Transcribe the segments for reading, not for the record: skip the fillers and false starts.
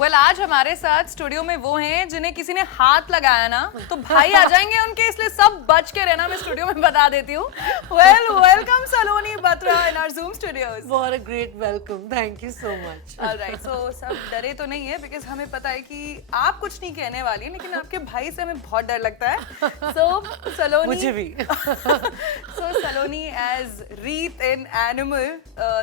Well आज हमारे साथ स्टूडियो में वो हैं जिन्हें किसी ने हाथ लगाया ना तो भाई आ जाएंगे उनके, इसलिए सब बच के रहना मैं स्टूडियो में बता देती हूँ. Well welcome Saloni Batra in our Zoom studios. What a great welcome. Thank you so much. Alright, so सब डरे तो नहीं है बिकॉज हमें पता है कि आप कुछ नहीं कहने वाली, लेकिन आपके भाई से हमें बहुत डर लगता है. So सलोनी, मुझे भी. So Saloni, as Reet in Animal,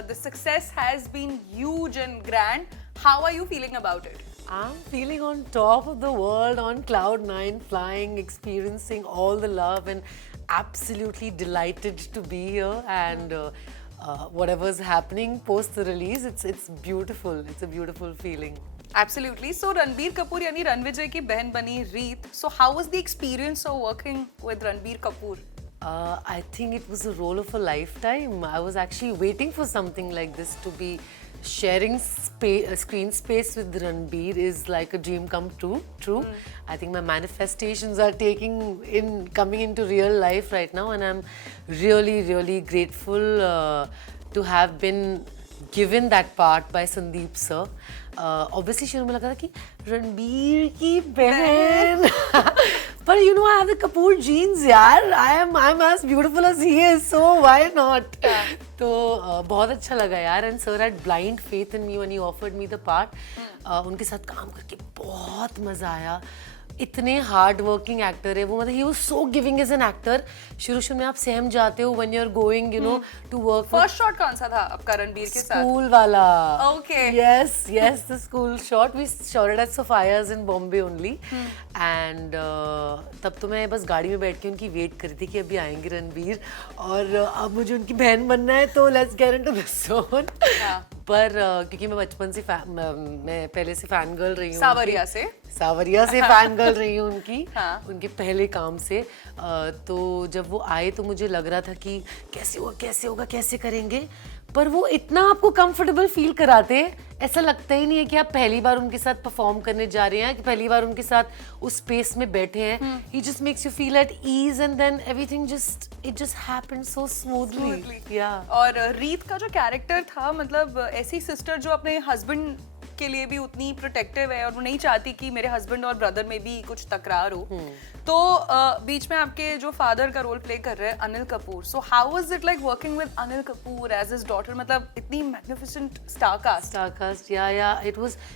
the success has been huge and grand. How are you feeling about it? I'm feeling on top of the world, on cloud nine, flying, experiencing all the love, and absolutely delighted to be here. And whatever's happening post the release, it's beautiful. It's a beautiful feeling. Absolutely. So Ranbir Kapoor यानी रणविजय की बहन बनी रीत. So how was the experience of working with Ranbir Kapoor? I think it was a role of a lifetime. I was actually waiting for something like this to be. Sharing screen space with Ranbir is like a dream come true. I think my manifestations are coming into real life right now, and I'm really grateful to have been given that part by Sandeep sir. Obviously शुरू में लगा था कि रणबीर की बहन but you know I have the Kapoor genes यार. I'm as beautiful as he is, so why not? तो बहुत अच्छा लगा यार. And sir had blind faith in me when he offered me the part. उनके साथ काम करके बहुत मजा आया. इतने हार्ड वर्किंग एक्टर है वो, मतलब he was so giving as an actor. शुरू में आप सहम जाते हो when you are going to work. First shot कौन सा था आपका रणबीर के साथ? स्कूल वाला. Okay. Yes the school shot we shot it at Sophia's in Bombay only. And तब तो मैं बस गाड़ी में बैठ के उनकी वेट कर रही थी कि अभी आएंगे रणबीर और अब मुझे उनकी बहन बनना है, तो let's get into the zone. पर क्योंकि मैं बचपन से मैं पहले से फैन गर्ल रही हूँ, सावरिया से फैन गर्ल रही हूँ उनकी. उनके पहले काम से. तो जब वो आए तो मुझे लग रहा था कि कैसे होगा कैसे करेंगे, पर वो इतना आपको कंफर्टेबल फील कराते, ऐसा लगता ही नहीं है कि आप पहली बार उनके साथ परफॉर्म करने जा रहे हैं, कि पहली बार उनके साथ उस स्पेस में बैठे हैं. He just makes you feel at ease and then everything just happened so smoothly. या और रीत का जो कैरेक्टर था, मतलब ऐसी सिस्टर जो अपने हस्बैंड के लिए भी उतनी प्रोटेक्टिव है और वो नहीं चाहती कि मेरे हस्बैंड और ब्रदर में भी कुछ तकरार हो. तो बीच में आपके जो फादर का रोल प्ले कर रहे हैं Anil Kapoor. So how was it like working with Anil Kapoor as his daughter? मतलब इतनी मैग्निफिसेंट स्टार कास्ट. या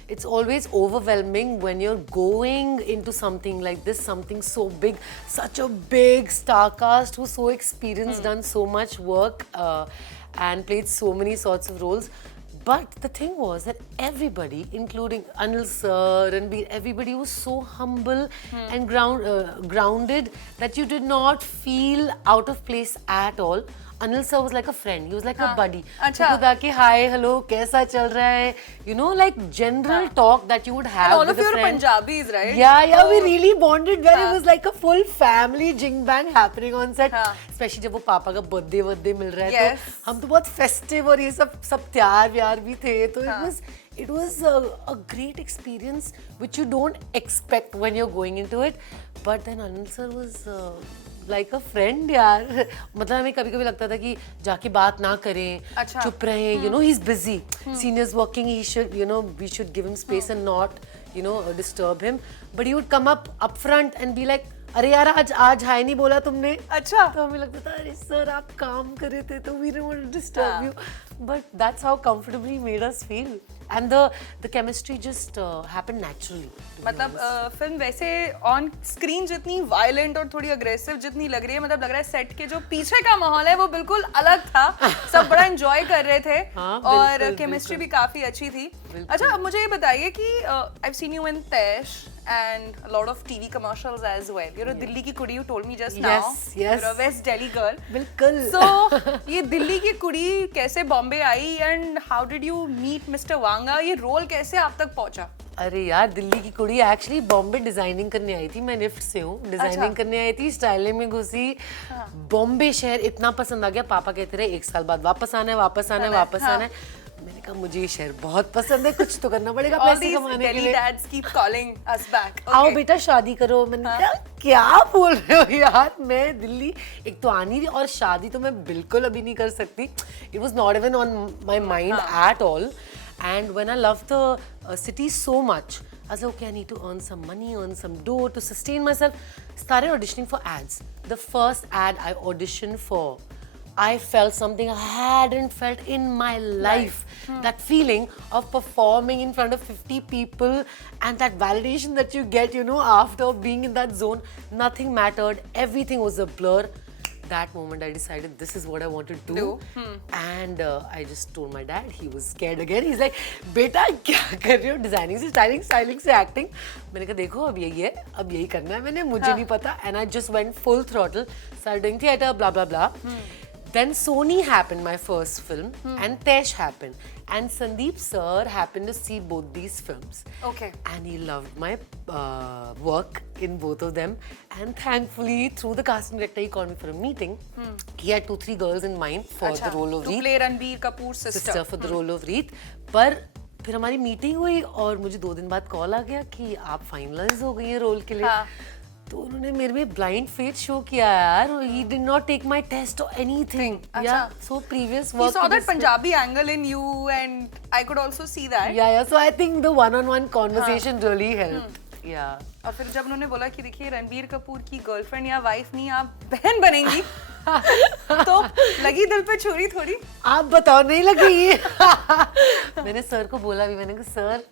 it's always overwhelming when you're going into something like this, something so big, such a big star cast who's so experienced, done so much work and played so many sorts of roles. But the thing was that everybody, including Anil sir, Ranbir, everybody was so humble and grounded that you did not feel out of place at all. Anil sir was like a friend. He was like a buddy. अच्छा. खुद आके hi, hello, कैसा चल रहा है? You know, like general talk that you would have and all with of you a are friend. Punjabis, right? Yeah, we really bonded well. It was like a full family jing bang happening on set. Especially जब वो पापा का birthday मिल रहा है, तो हम तो बहुत festive और ये सब त्यार व्यार भी थे. तो it was a great experience which you don't expect when you're going into it. But then Anil sir was like a friend यार. मतलब हमें कभी लगता था कि जाके बात ना करें, चुप रहें. You know, he's busy. Seniors working, we should give him space and not, disturb him. But he would come up front and be like, अरे यार आज हाय नहीं बोला तुमने. अच्छा. तो हमें लगता था अरे सर आप काम कर रहे थे, तो we didn't want to disturb you. But that's how comfortably he made us feel. And the chemistry just happened naturally. मतलब फिल्म वैसे ऑन स्क्रीन जितनी वायलेंट और थोड़ी अग्रेसिव जितनी लग रही है, मतलब लग रहा है सेट के जो पीछे का माहौल है वो बिल्कुल अलग था. सब बड़ा एंजॉय कर रहे थे. और केमिस्ट्री भी काफी अच्छी थी. अच्छा, अब मुझे ये बताइए कि I've seen you in Tesh and a lot of TV commercials as well. You're a Delhi की कुड़ी, you told me just now. Yes. You're a West Delhi girl. बिल्कुल. So ये दिल्ली की कुड़ी कैसे बॉम्बे आई and how did you meet Mr. Wanga? ये role कैसे आप तक पहुंचा? अरे यार, दिल्ली की कुड़ी एक्चुअली बॉम्बे डिजाइनिंग करने आई थी. मैं निफ्ट से हूँ. डिजाइनिंग करने आई थी, स्टाइलिंग में घुसी. बॉम्बे शहर इतना पसंद आ गया. पापा कहते रहे 1 साल बाद वापस आना है. मैंने कहा मुझे ये शहर बहुत पसंद है, कुछ तो करना पड़ेगा पैसे कमाने के लिए. Dads keep calling us back. आओ बेटा शादी करो. मैंने कहा क्या बोल रहे हो यार, मैं दिल्ली एक तो आनी थी और शादी तो मैं बिल्कुल अभी नहीं कर सकती. It was not even on my mind at all. And when I loved the city so much, I was like, okay, I need to earn some money, earn some dough to sustain myself. Started auditioning for ads. The first ad I auditioned for, I felt something I hadn't felt in my life. That feeling of performing in front of 50 people and that validation that you get, you know, after being in that zone. Nothing mattered. Everything was a blur. That moment I decided this is what I want to do. And I just told my dad. He was scared again. He's like, बेटा क्या कर रहे हो? Designing से styling से acting. मैंने कहा देखो अब यही है, अब यही करना है मैंने, मुझे नहीं पता. And I just went full throttle, started doing theatre, blah blah blah. Then Sony happened, my first film, and Tesh happened. And Sandeep sir happened to see both these films. Okay. And he loved my work in both of them. And thankfully, through the casting director, he called me for a meeting. He had 2-3 girls in mind for the role of to Reet. play Ranbir Kapoor's sister. For the role of Reet. पर फिर हमारी meeting हुई और मुझे 2 दिन बाद call आ गया कि आप फाइनलाइज हो गई हैं रोल के लिए. तो उन्होंने मेरे में ब्लाइंड फेथ शो किया यार. He did not take my test or anything. Yeah. So previous work. He saw that Punjabi angle in you, and I could also see that. Yeah. So I think the one-on-one conversation really helped. Yeah. और फिर जब उन्होंने बोला कि देखिए रणबीर कपूर की girlfriend या wife नहीं, आप बहन बनेंगी, तो लगी दिल पे छुरी थोड़ी. आप बताओ नहीं लगी. मैंने सर को बोला भी, मैंने कहा सर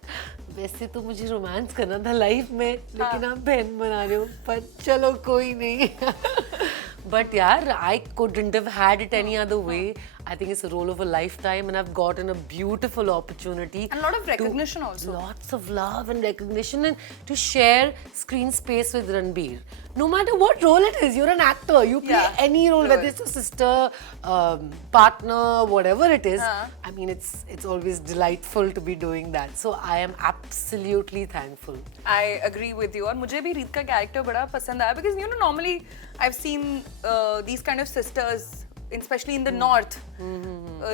वैसे तो मुझे रोमांस करना था लाइफ में, लेकिन आप बहन बना रहे हो, पर चलो कोई नहीं. But yeah, I couldn't have had it any other way. I think it's a role of a lifetime, and I've gotten a beautiful opportunity. And a lot of recognition also. Lots of love and recognition, and to share screen space with Ranbir. No matter what role it is, you're an actor. You play any role, whether it's a sister, partner, whatever it is. I mean, it's always delightful to be doing that. So I am absolutely thankful. I agree with you. और मुझे भी रीत का character बड़ा पसंद आया, because you know normally I've seen these kind of sisters, especially in the north,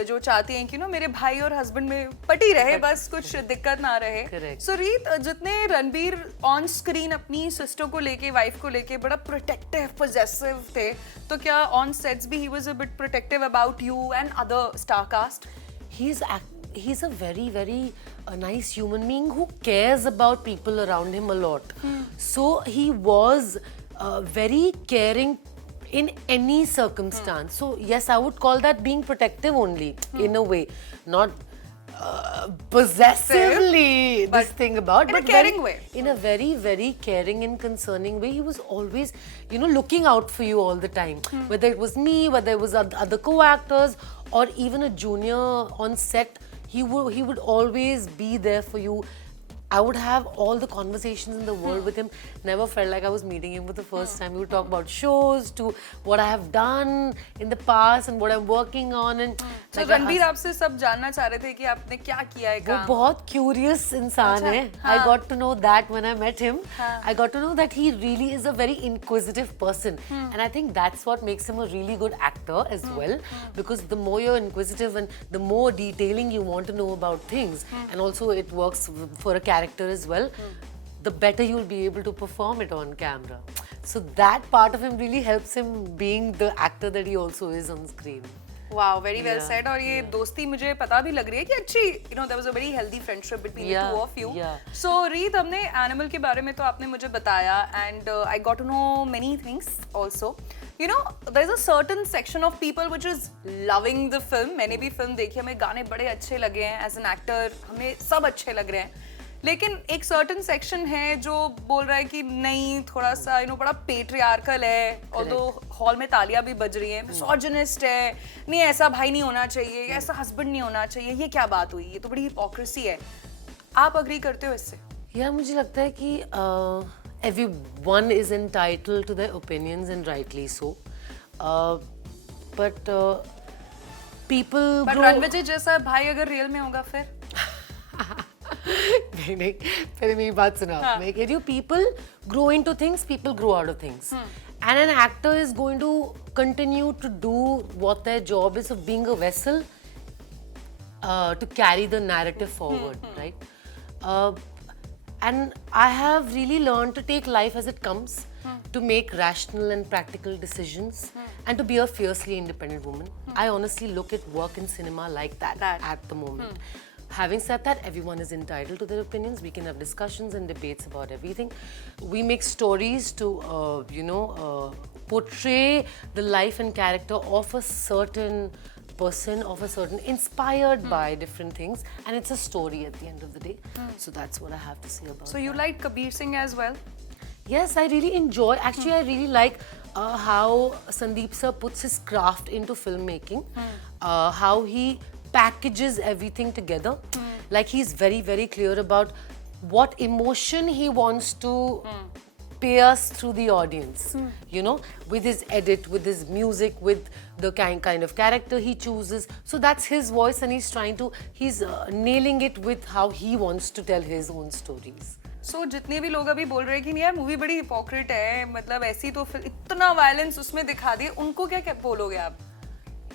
जो चाहती हैं कि ना मेरे भाई और हस्बैंड में पटी रहे, बस कुछ दिक्कत ना रहे. So रीत, जितने रणबीर ऑन स्क्रीन अपनी सिस्टर को लेके, वाइफ को लेके बड़ा प्रोटेक्टिव, पोजेसिव थे, तो क्या ऑन सेट्स भी he was a bit protective about you and other star cast? He's a very nice human being who cares about people around him a lot. So he was very caring in any circumstance. So yes, I would call that being protective only, in a way, not possessively this thing about, in a caring way. In a very caring and concerning way. He was always, you know, looking out for you all the time. Whether it was me, whether it was other co-actors, or even a junior on set, he would always be there for you. I would have all the conversations in the world with him. Never felt like I was meeting him for the first time. We would talk about shows, to what I have done in the past and what I'm working on. And so Ranbir आपसे सब जानना चाह रहे थे कि आपने क्या किया है काम. वो बहुत curious इंसान है. I got to know that when I met him. I got to know that he really is a very inquisitive person. And I think that's what makes him a really good actor as well. Because the more you're inquisitive and the more detailing you want to know about things, and also it works for a character as well, the better you'll be able to perform it on camera. So that part of him really helps him being the actor that he also is on screen. Wow, very well said. और ये दोस्ती मुझे पता भी लग रही है कि अच्छी, you know, there was a very healthy friendship between the two of you. So Reet, हमने Animal के बारे में तो आपने मुझे बताया, and I got to know many things also. You know, there's a certain section of people which is loving the film. मैंने भी film देखी, हमें गाने बड़े अच्छे लगे हैं. As an actor, हमें सब अच्छे लग रहे हैं. लेकिन एक सर्टन सेक्शन है जो बोल रहा है कि नहीं, थोड़ा सा यू नो बड़ा पेट्रियार्कल है, और तो हॉल में तालियां भी बज रही हैं, मिसोजिनिस्ट है, नहीं ऐसा भाई नहीं होना चाहिए, ऐसा हस्बैंड नहीं होना चाहिए, ये क्या बात हुई, ये तो बड़ी हिपोक्रेसी है. आप अग्री करते हो इससे? यार मुझे लगता है कि everyone is entitled to their opinions, and rightly so. But people. But Ranvijay जैसा भाई अगर रियल में होगा फिर? नहीं, पहले मेरी बात सुना. मैं कह रही हूँ, people grow into things, people grow out of things. And an actor is going to continue to do what their job is of being a vessel to carry the narrative forward, right? And I have really learned to take life as it comes, to make rational and practical decisions, and to be a fiercely independent woman. I honestly look at work in cinema like that at the moment. Having said that, everyone is entitled to their opinions. We can have discussions and debates about everything. We make stories to, portray the life and character of a certain person, of a certain, inspired by different things, and it's a story at the end of the day. So that's what I have to say about it. So you like Kabir Singh as well? Yes, I really enjoy. Actually, I really like how Sandeep sir puts his craft into filmmaking. How he packages everything together. Like he's very, very clear about what emotion he wants to pierce through the audience. You know, with his edit, with his music, with the kind of character he chooses. So that's his voice, and he's nailing it with how he wants to tell his own stories. So जितने भी लोग अभी बोल रहे हैं कि नहीं यार मूवी बड़ी हिपोक्रेट है, मतलब ऐसी तो फिर इतना वायलेंस उसमें दिखा दिए, उनको क्या बोलोगे आप?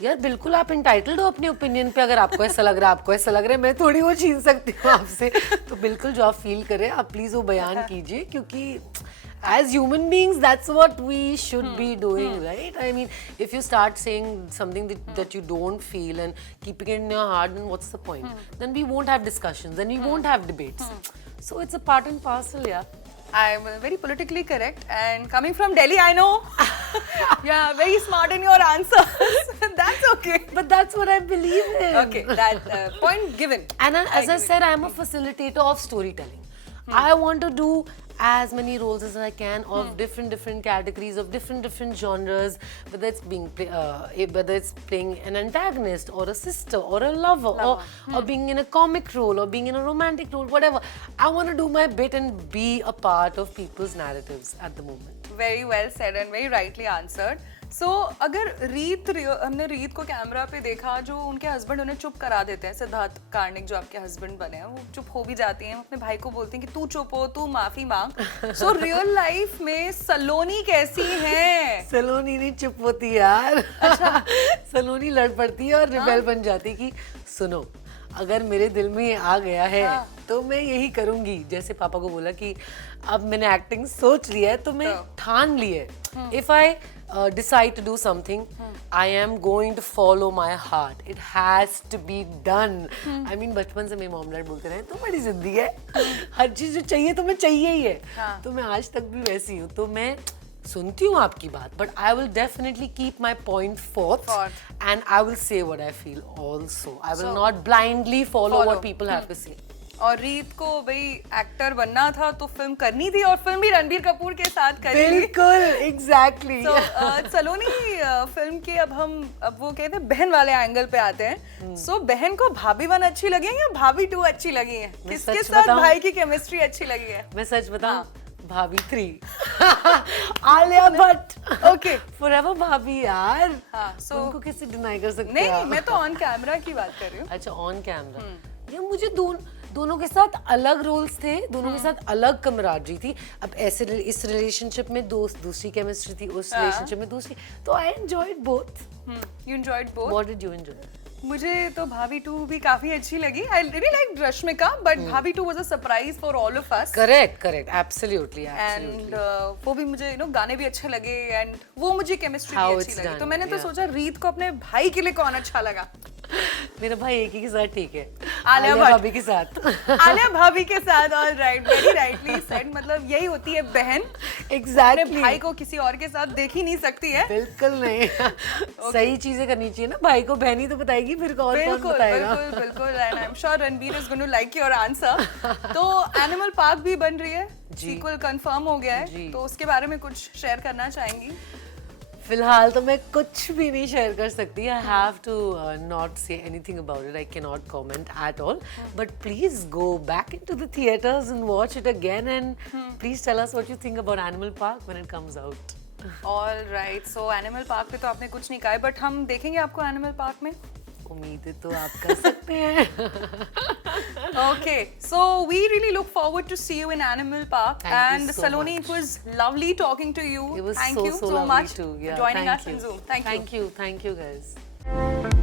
यार बिल्कुल आप इंटाइटल्ड हो अपने ओपिनियन पे. अगर आपको ऐसा लग रहा है, आपको ऐसा लग रहा है, मैं थोड़ी वो छीन सकती हूँ आपसे. तो बिल्कुल जो आप फील करें आप प्लीज वो बयान कीजिए, क्योंकि as human beings that's what we should be doing, right? I mean, if you start saying something that you don't feel and keeping it in your heart, then what's the point? Then we won't have discussions, then we won't have debates. So it's a part and parcel, yeah. I'm very politically correct, and coming from Delhi, I know. Yeah, very smart in your answers. That's okay. But that's what I believe in. Okay, that point given. And as I said, I'm a facilitator of storytelling. I want to do as many roles as I can of different categories, of different genres, whether it's playing an antagonist or a sister or a lover. Or being in a comic role or being in a romantic role, whatever. I want to do my bit and be a part of people's narratives at the moment. Very well said and very rightly answered. So, अगर हमने रीत को camera पे देखा, जो उनके husband उन्हें चुप करा देते हैं, सिद्धार्थ कार्निक जो आपके हस्बैंड बने हैं, वो चुप हो भी जाती हैं, अपने भाई को बोलती हैं कि तू चुप हो, तू माफी मांग. So रियल लाइफ में सलोनी कैसी है? सलोनी नहीं चुप होती यार. अच्छा. सलोनी लड़ पड़ती है और रिबेल बन जाती कि सुनो, अगर मेरे दिल में ये आ गया है तो मैं यही करूंगी. जैसे पापा को बोला कि अब मैंने एक्टिंग सोच लिया है तो मैं ठान ली है. If I decide to do something, I am going to follow my heart. It has to be done. I mean, बचपन से मेरे मॉम डैड बोलते रहे तो बड़ी जिद्दी है, हर चीज जो चाहिए तो मैं चाहिए ही है. तो मैं आज तक भी वैसी हूँ. तो मैं सुनती हूँ आपकी बात, but I will definitely keep my point forth and I will say what I feel also. I will not blindly follow what people have to say. और रीत को भाई एक्टर बनना था तो फिल्म करनी थी, और फिल्म भी रणबीर कपूर के साथ करी. बिल्कुल, एग्जैक्टली. सलोनी फिल्म के अब वो कहते हैं बहन वाले एंगल पे आते हैं. सो बहन को भाभी 1 अच्छी लगी है या भाभी 2 अच्छी लगी है? किसके साथ भाई की केमिस्ट्री अच्छी लगी है? मैं सच बताऊं, भाभी 3. आलिया भट्ट. ओके, फॉरएवर भाभी यार. सो उनको कैसे डिनाई कर सकते हैं? नहीं, मैं तो ऑन कैमरा की बात कर रही हूँ. अच्छा, ऑन कैमरा. ये मुझे दोनों के साथ अलग रोल्स थे, दोनों के साथ अलग कमराडरी थी. अब ऐसे इस रिलेशनशिप में दूसरी केमिस्ट्री थी, उस रिलेशनशिप में दूसरी. तो I enjoyed both. You enjoyed both? What did you enjoy? मुझे तो भाभी 2 भी काफी अच्छी लगी. I really like Rashmika, but भाभी 2 was a surprise for all of us. Correct, absolutely. And वो भी मुझे गाने भी अच्छे लगे, एंड वो मुझे केमिस्ट्री भी अच्छी लगी. तो मैंने तो सोचा रीत को अपने भाई के लिए कौन अच्छा लगा. मेरा भाई एक ही के साथ ठीक है, आलिया भाभी के साथ. आलिया भाभी के साथ. All right, very rightly said. मतलब यही होती है बहन. एग्जैक्टली. भाई को किसी और के साथ देख ही नहीं सकती है. बिल्कुल नहीं. सही चीजें करनी चाहिए ना. भाई को बहन ही तो बताएगी, फिर कौन बताएगा. बिल्कुल. And I am sure Ranbir is going to like your answer. तो एनिमल पार्क भी बन रही है, सीक्वल कंफर्म हो गया है, तो उसके बारे में कुछ शेयर करना चाहेंगी? फिलहाल तो मैं कुछ भी नहीं शेयर कर सकती. I have to not say anything about it. I can not comment at all. But please go back into the theatres and watch it again, and please tell us what you think about Animal Park when it comes out. All right. So Animal Park पे तो आपने कुछ नहीं कहा है, but हम देखेंगे आपको एनिमल पार्क में. उम्मीदें तो आप कर सकते हैं. Okay, so we really look forward to see you in Animal Park. Thank you so Saloni, much. it was lovely talking to you. It was Thank you so lovely much too. for joining us you. in Zoom. Thank you. Thank you guys.